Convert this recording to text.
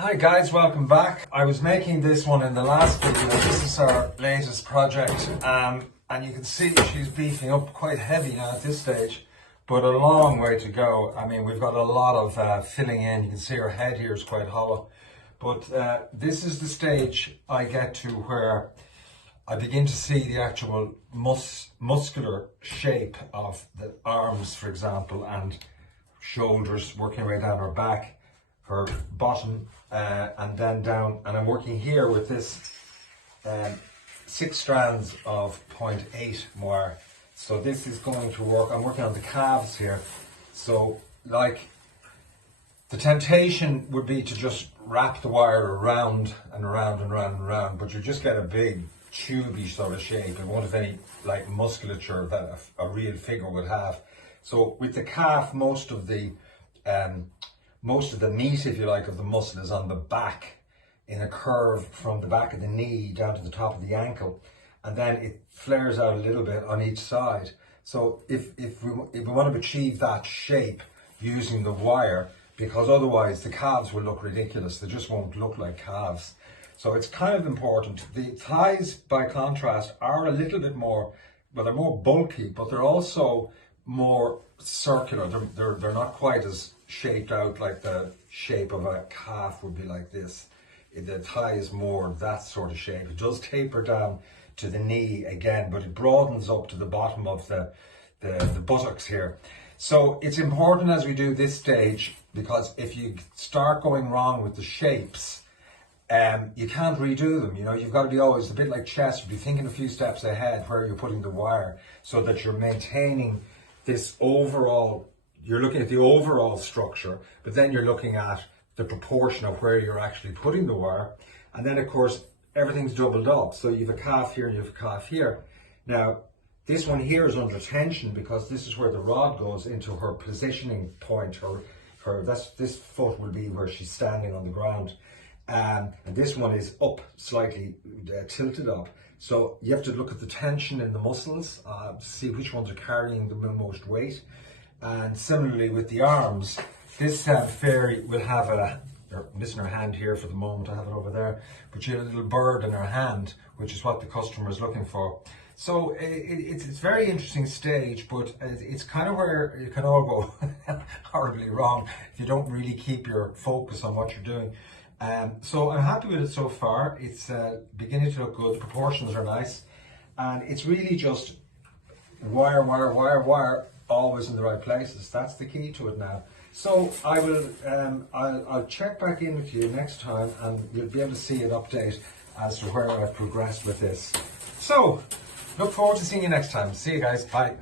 Hi guys, welcome back. I was making this one in the last video. This is our latest project, and you can see she's beefing up quite heavy now at this stage, but a long way to go. I mean, we've got a lot of filling in. You can see her head here is quite hollow, but this is the stage I get to where I begin to see the actual muscular shape of the arms, for example, and shoulders working right down her back, her bottom, and then down. And I'm working here with this 6 strands of 0.8 wire. So this is going to work. I'm working on the calves here. So like the temptation would be to just wrap the wire around and around and around and around, but you just get a big tubey sort of shape. It won't have any like musculature that a real figure would have. So with the calf, most of the meat, if you like, of the muscle is on the back in a curve from the back of the knee down to the top of the ankle, and then it flares out a little bit on each side. So if we want to achieve that shape using the wire, because otherwise the calves will look ridiculous, they just won't look like calves. So it's kind of important. The thighs, by contrast, are a little bit more, well, they're more bulky, but they're also more circular. They're not quite as shaped out like the shape of a calf would be like this. The thigh is more that sort of shape. It does taper down to the knee again, but it broadens up to the bottom of the buttocks here. So it's important as we do this stage, because if you start going wrong with the shapes, you can't redo them. You know, you've got to be always a bit like chess. You'd be thinking a few steps ahead where you're putting the wire, so that you're maintaining this overall. You're looking at the overall structure, but then you're looking at the proportion of where you're actually putting the wire. And then of course, everything's doubled up. So you have a calf here and you have a calf here. Now, this one here is under tension because this is where the rod goes into her positioning point. This foot will be where she's standing on the ground. And this one is up slightly, tilted up. So you have to look at the tension in the muscles to see which ones are carrying the most weight. And similarly with the arms, this fairy will have I'm missing her hand here for the moment, I have it over there, but she has a little bird in her hand, which is what the customer is looking for. So it's a very interesting stage, but it's kind of where it can all go horribly wrong if you don't really keep your focus on what you're doing. So I'm happy with it so far. It's beginning to look good. The proportions are nice, and it's really just wire, always in the right places. That's the key to it now. So I will, I'll check back in with you next time, and you'll be able to see an update as to where I've progressed with this. So look forward to seeing you next time. See you guys. Bye.